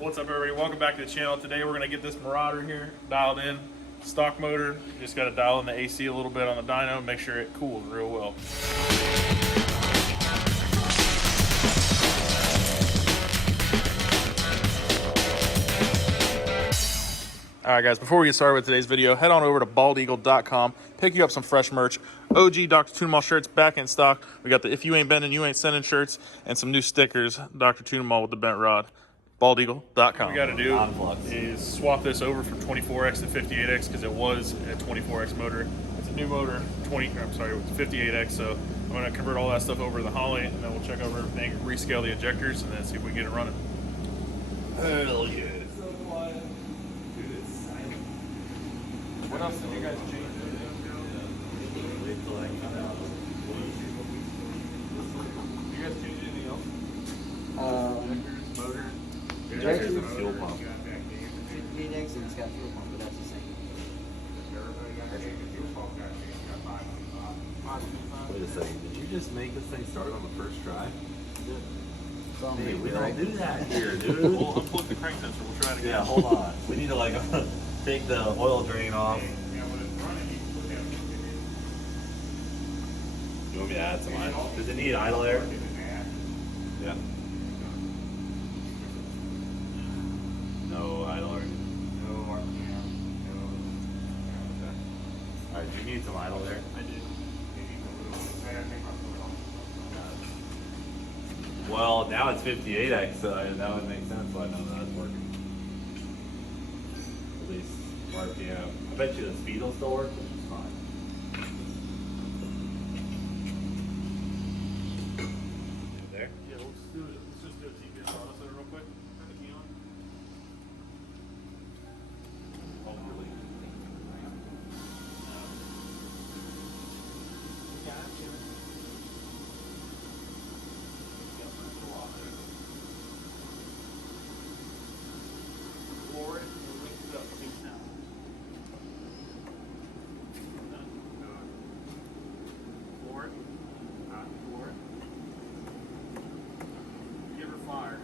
What's up, everybody? Welcome back to the channel. Today we're going to get this Marauder here dialed in. Stock motor. Just got to dial in the AC a little bit on the dyno, make sure it cools real well. Alright guys, before we get started with today's video, head on over to baldeagle.com, pick you up some fresh merch. OG Dr.TuneEmAll shirts back in stock. We got the If You Ain't Bending, You Ain't Sending shirts, and some new stickers, Dr.TuneEmAll with the bent rod. baldeagle.com. What we got to do is swap this over from 24X to 58X because it was a 24X motor. It's a new motor, it's 58X, so I'm going to convert all that stuff over to the Holly, and then we'll check over everything, rescale the injectors, and then see if we can get it running. Hell yeah. What else did you guys change? Did you guys change anything else? Injectors, motor? Injectors and fuel pump. 58X and it's got fuel pump, but that's the same. Wait a second, did you just make this thing start on the first try? Yeah. Hey, we don't do that here, dude. We'll unplug the crank sensor, we'll try it again. Yeah, hold on. We need to like take the oil drain off. You want me to add some idle? Does it need idle air? Yeah. No idle air. Alright, do you need some idle air? I did. Well, now it's 58X, so that would make sense why none of that's working. At least RPM. I bet you the speed will still work, which is fine. There? Yeah, let's do it. Let's just do a TPS auto setter real quick. Turn the key on. Lower it and link it up. Lower it. Lower it. Give her fire.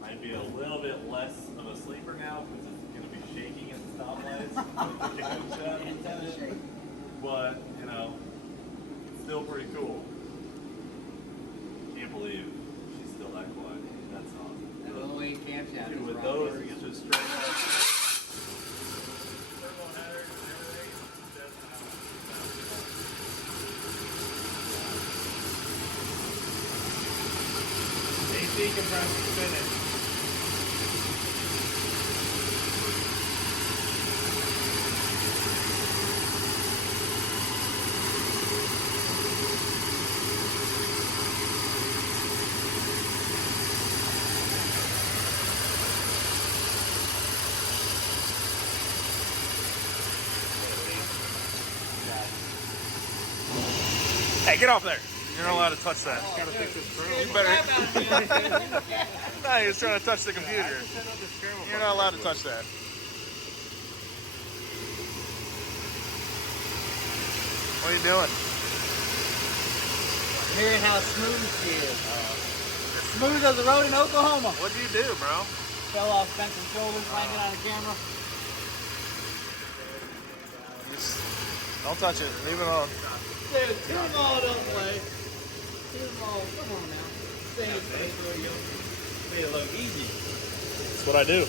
Might be a little bit less of a sleeper now because it's going to be shaking at the stoplights. But, you know, it's still pretty cool. Can't believe she's still that quiet. That's awesome. That little way camps out. Dude, with those, it's just straight up. Turbo header, everything. AC compressor finished. Hey, get off there. You're not allowed to touch that. Gotta fix this screw. You better. No, he was trying to touch the computer. You're not allowed to touch that. What are you doing? Hearing how smooth she is. Smooth as the road in Oklahoma. What'd you do, bro? Fell off, bent some shoulders, landed on the camera. Don't touch it. Leave it alone. Dude, TuneEmAll don't play. TuneEmAll, come on now. Say it, made it look easy. That's what I do.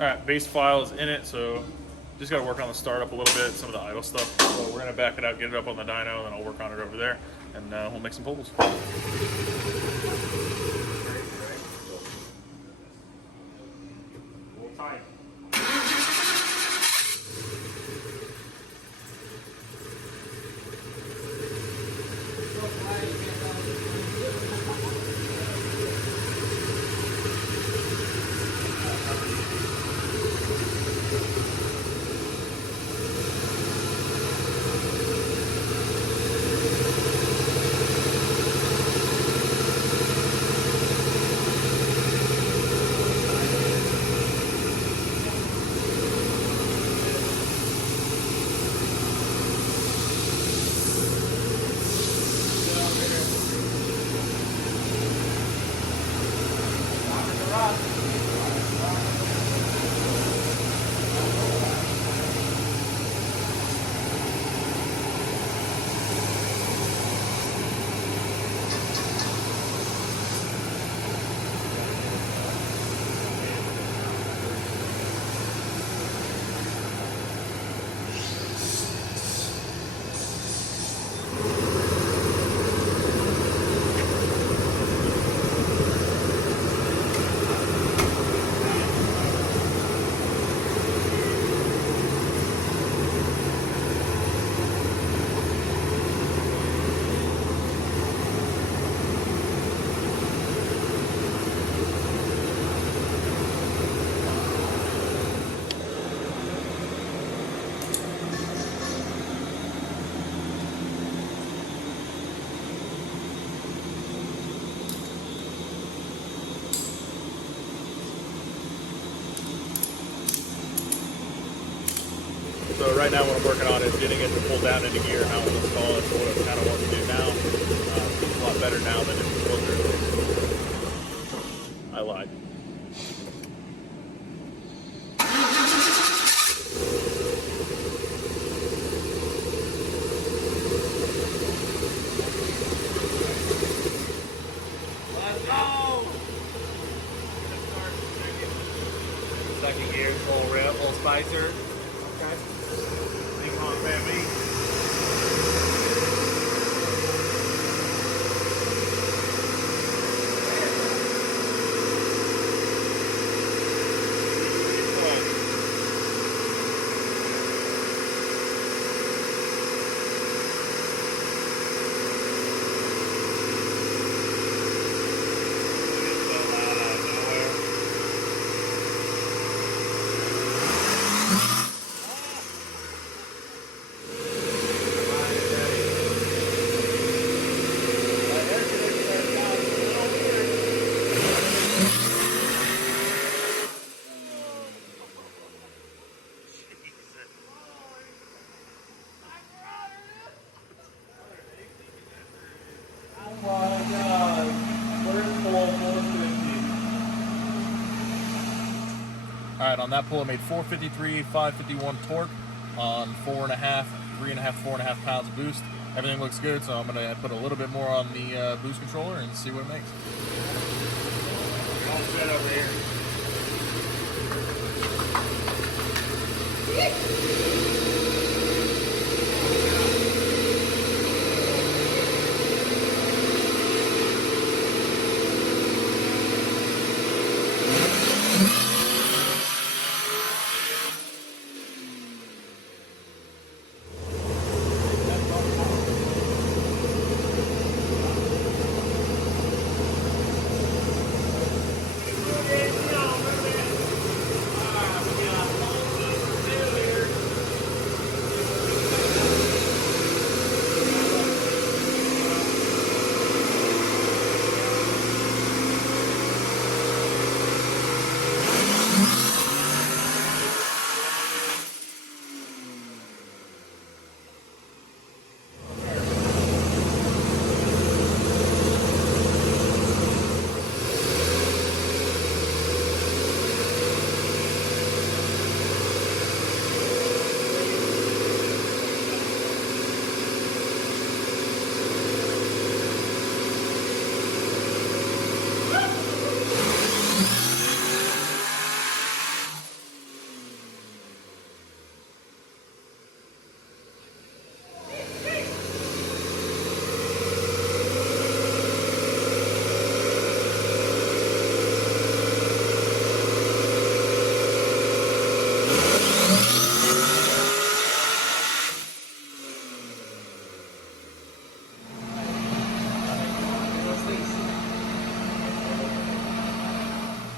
All right, base file is in it, so just got to work on the startup a little bit, some of the idle stuff. So we're gonna back it out, get it up on the dyno, and then I'll work on it over there, and we'll make some pulls. We'll tie it. right now what I'm working on is getting it to pull down into gear, how we'll install it. So what I kind of want to do now, it's a lot better now than it was earlier. I lied. Second gear, full rip, full spicer. Okay. Think on family. Alright, on that pull I made 453, 551 torque on 4.5, 3.5, 4.5 pounds of boost. Everything looks good, so I'm going to put a little bit more on the boost controller and see what it makes. All set over here.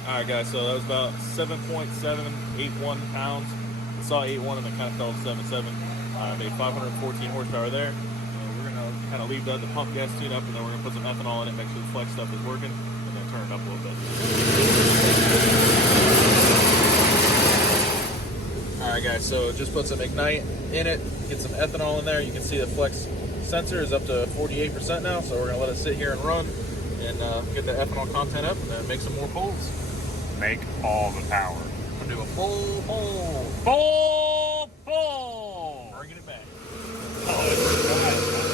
Alright guys, so that was about 7.781 pounds. I saw 8.1 and then kind of fell to 7.7. I made 514 horsepower there. We're going to kind of leave the pump gas tune up, and then we're going to put some ethanol in it, make sure the flex stuff is working, and then turn it up a little bit. Alright guys, so just put some Ignite in it, get some ethanol in there. You can see the flex sensor is up to 48% now, so we're going to let it sit here and run and get the ethanol content up and then make some more pulls. Make all the power. I'm gonna do a full pull. Full pull! Bringing it back. Oh, it's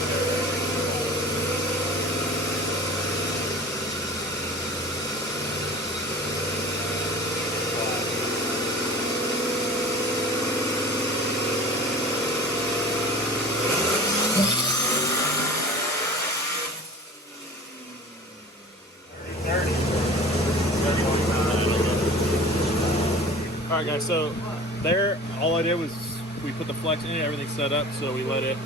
Alright guys, so there, all I did was we put the flex in it, everything's set up, so we let it,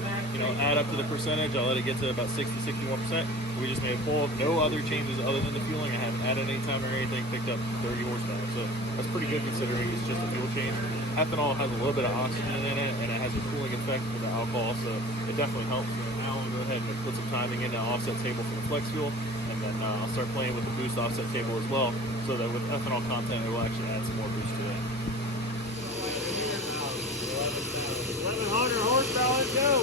add up to the percentage. I let it get to about 60-61%. We just made a pull, no other changes other than the fueling. I haven't added any time or anything, picked up 30 horsepower, so that's pretty good considering it's just a fuel change. Ethanol has a little bit of oxygen in it, and it has a cooling effect for the alcohol, so it definitely helps. Now I'll go ahead and put some timing in the offset table for the flex fuel, and then I'll start playing with the boost offset table as well, so that with ethanol content, it will actually add some more boost to it. 11,000 horsepower, let's go.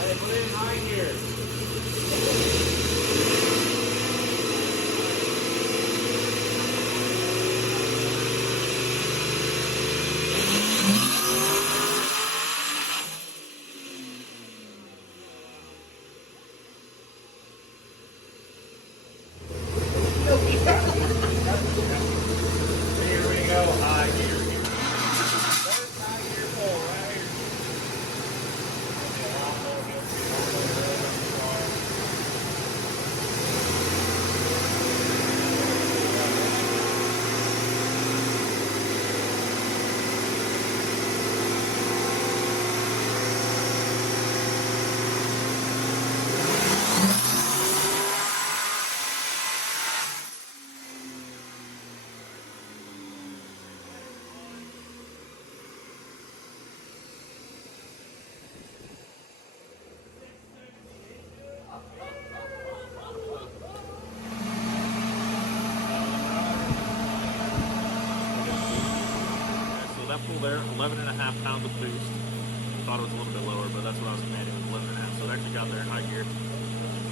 I put it in high gear. Here we go, high gear. There's high gear 4 right here. So that pull there, 11.5 pounds of boost. Thought it was a little bit lower, but that's what I was commanding, 11.5. So it actually got there in high gear.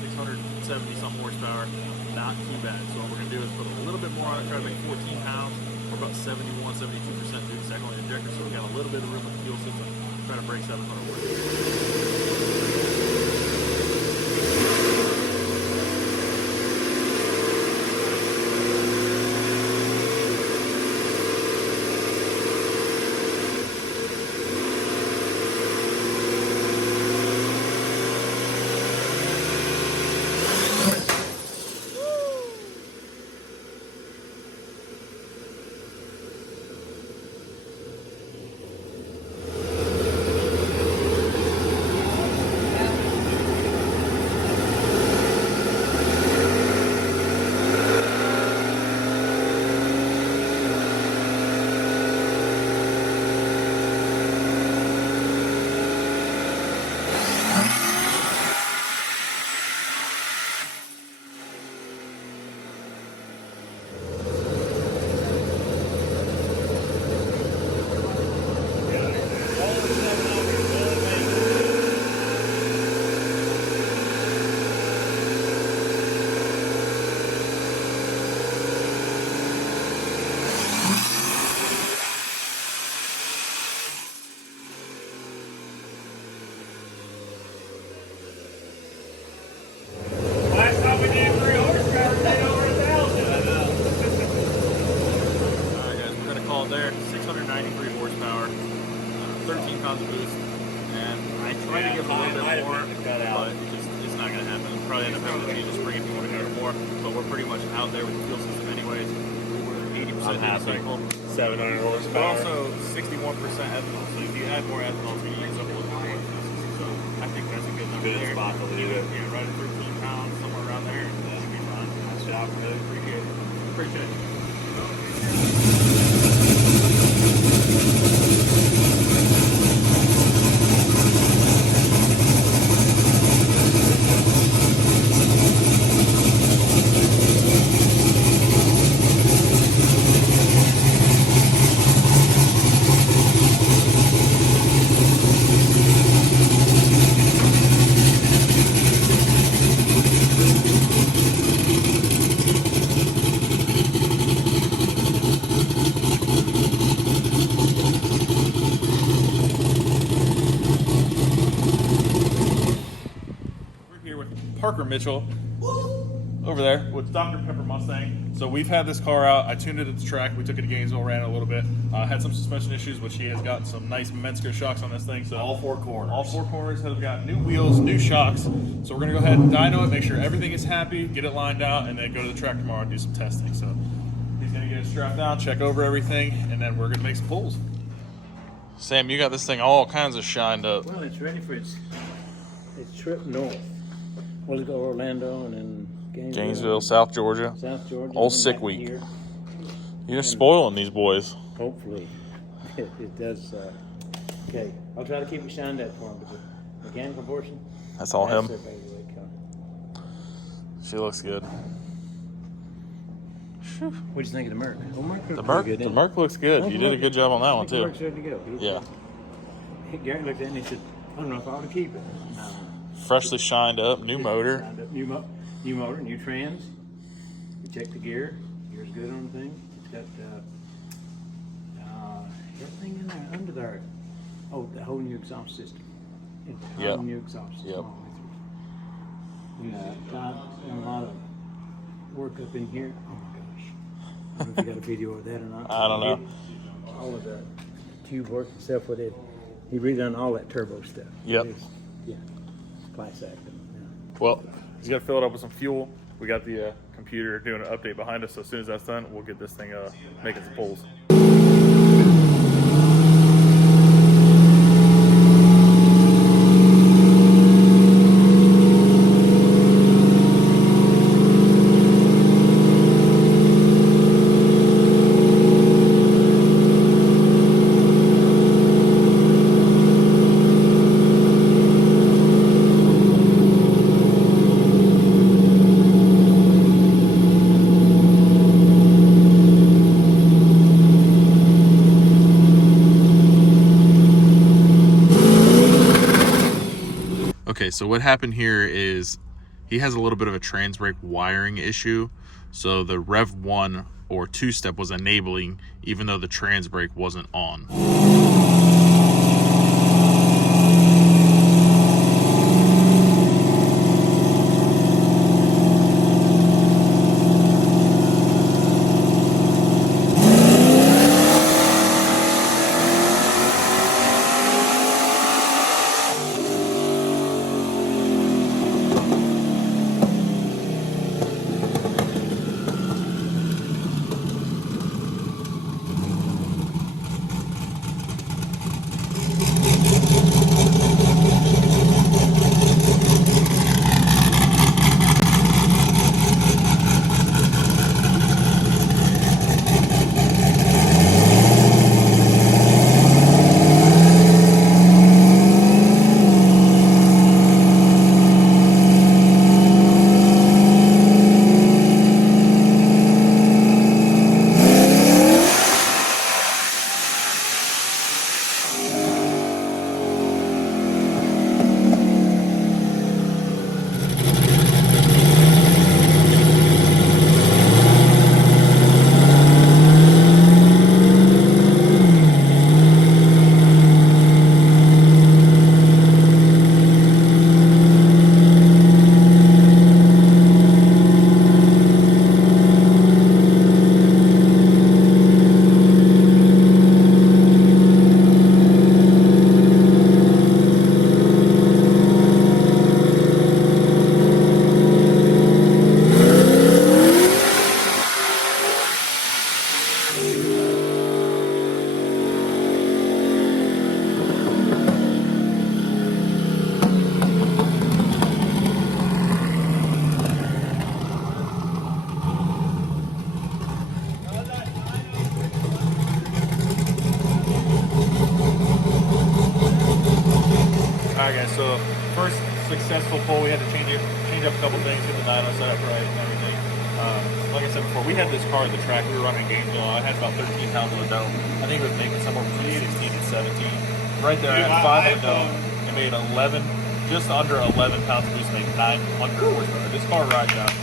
670 something horsepower, not too bad. So what we're gonna do is put a little bit more on it, try to make 14 pounds. We're about 71, 72% through the second injector, so we got a little bit of room with the fuel system. Try to break 700 horsepower. Last time we did 3 horsepower, they over 1,000. I know. Alright guys, we're gonna call it there. 693 horsepower, 13 pounds of boost, and I tried to give a little bit more, but it's not gonna happen. We'll probably end up having to change the spring if you want to get more, but we're pretty much out there with the fuel system anyways. We're 80% cycle. 700 We're horsepower. also 61% ethanol, so if you add more ethanol, it's gonna use up a little more. So I think that's a good number Good there. spot to leave it. Yeah, right at 13 pounds, somewhere around there, and that should be fine. Nice job, really appreciate it. Appreciate it. Parker Mitchell over there with Dr.Pepper Mustang. So we've had this car out. I tuned it at the track. We took it to Gainesville, ran it a little bit. Had some suspension issues, which he has gotten some nice Metzger shocks on this thing. So All 4 corners. all 4 corners have got new wheels, new shocks. So we're gonna go ahead and dyno it, make sure everything is happy, get it lined out, and then go to the track tomorrow and do some testing. So he's gonna get it strapped down, check over everything, and then we're gonna make some pulls. Sam, you got this thing all kinds of shined up. Well, it's ready for its trip north. We'll go Orlando and then Gainesville, South Georgia. South Georgia. Old and sick back week. here. You're spoiling these boys. Hopefully, it does. Okay, I'll try to keep it shined up for him. But the mechanical portion, That's all that's him. their baby weight car. She looks good. What do you think of the Merc? Well, Merc The looked Merc, pretty good, the didn't Merc looks good. You did a good job on that one it? too. Merc's ready to go. Yeah. Garrett looked at it and he said, I don't know if I ought to keep it. Freshly shined up, new motor. Signed up, new motor, new trans. We checked the gear. Gear's good on the thing. It's got everything in there under there. Oh, the whole new exhaust system. Yep. Whole new exhaust system. Yep. all the way through. And a lot of work up in here. Oh my gosh. I don't know if you got a video of that or not. I don't know. All of the tube work and stuff with it. He redone all that turbo stuff. Yep. Yeah. Class act. Yeah. Well, he's got to fill it up with some fuel. We got the computer doing an update behind us, so as soon as that's done, we'll get this thing making some pulls. Okay, so what happened here is he has a little bit of a trans brake wiring issue. So the Rev 1 or 2-step was enabling even though the trans brake wasn't on. So first successful pull, we had to change up a couple things, get the dyno set up right and everything. Like I said before, we had this car at the track. We were running in Gainesville. I had about 13 pounds of the dome. I think it was making somewhere between 16 and 17. Right there, I had 5 of the dome. It made 11, just under 11 pounds of boost, made 900 horsepower. This car rides out.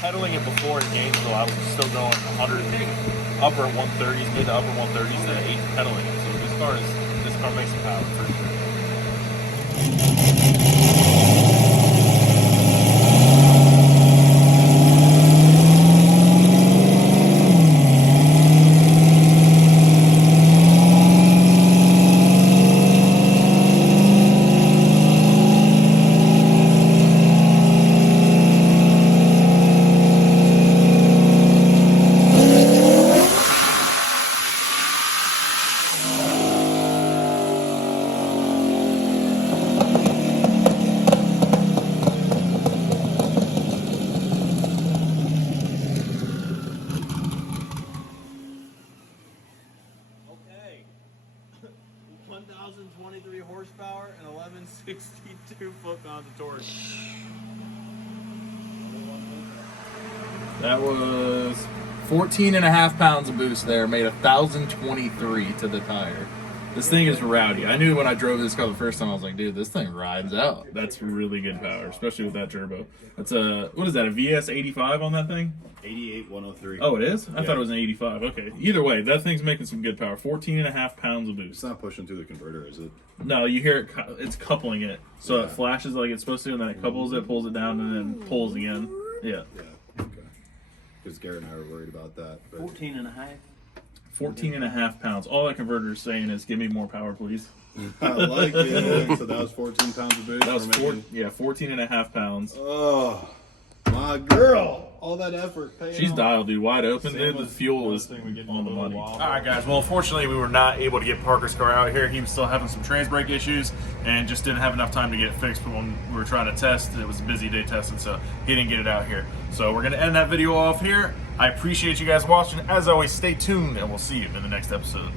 Pedaling it before in Gainesville, I was still going 100, upper 130s, mid to upper 130s to 8 pedaling it. So this car makes some power for sure. Okay. 1,023 horsepower and 1162 foot-pounds of torque. That was 14 and a half pounds of boost there, made 1,023 to the tire. This thing is rowdy. I knew when I drove this car the first time, I was like, dude, this thing rides out. That's really good power, especially with that turbo. That's a, what is that, a VS85 on that thing? 88-103. Oh, it is? I Yeah. thought it was an 85. Okay. Either way, that thing's making some good power. 14 and a half pounds of It's boost. not pushing through the converter, is it? No, you hear it, it's coupling it. So Yeah. it flashes like it's supposed to, and then it couples it, pulls it down, and then pulls again. Yeah. Yeah. Okay. Because Garrett and I were worried about that. But 14 and a half. 14 and a half pounds. All that converter is saying is, give me more power, please. I like it. So that was 14 pounds of boost. That was we're making. 14 and a half pounds. Oh, my girl. All that effort paying She's off. dialed, dude. Wide open, dude. The fuel is on the money. All right, guys. Well, unfortunately, we were not able to get Parker's car out here. He was still having some trans brake issues and just didn't have enough time to get it fixed. But when we were trying to test, it was a busy day testing, so he didn't get it out here. So we're going to end that video off here. I appreciate you guys watching. As always, stay tuned, and we'll see you in the next episode.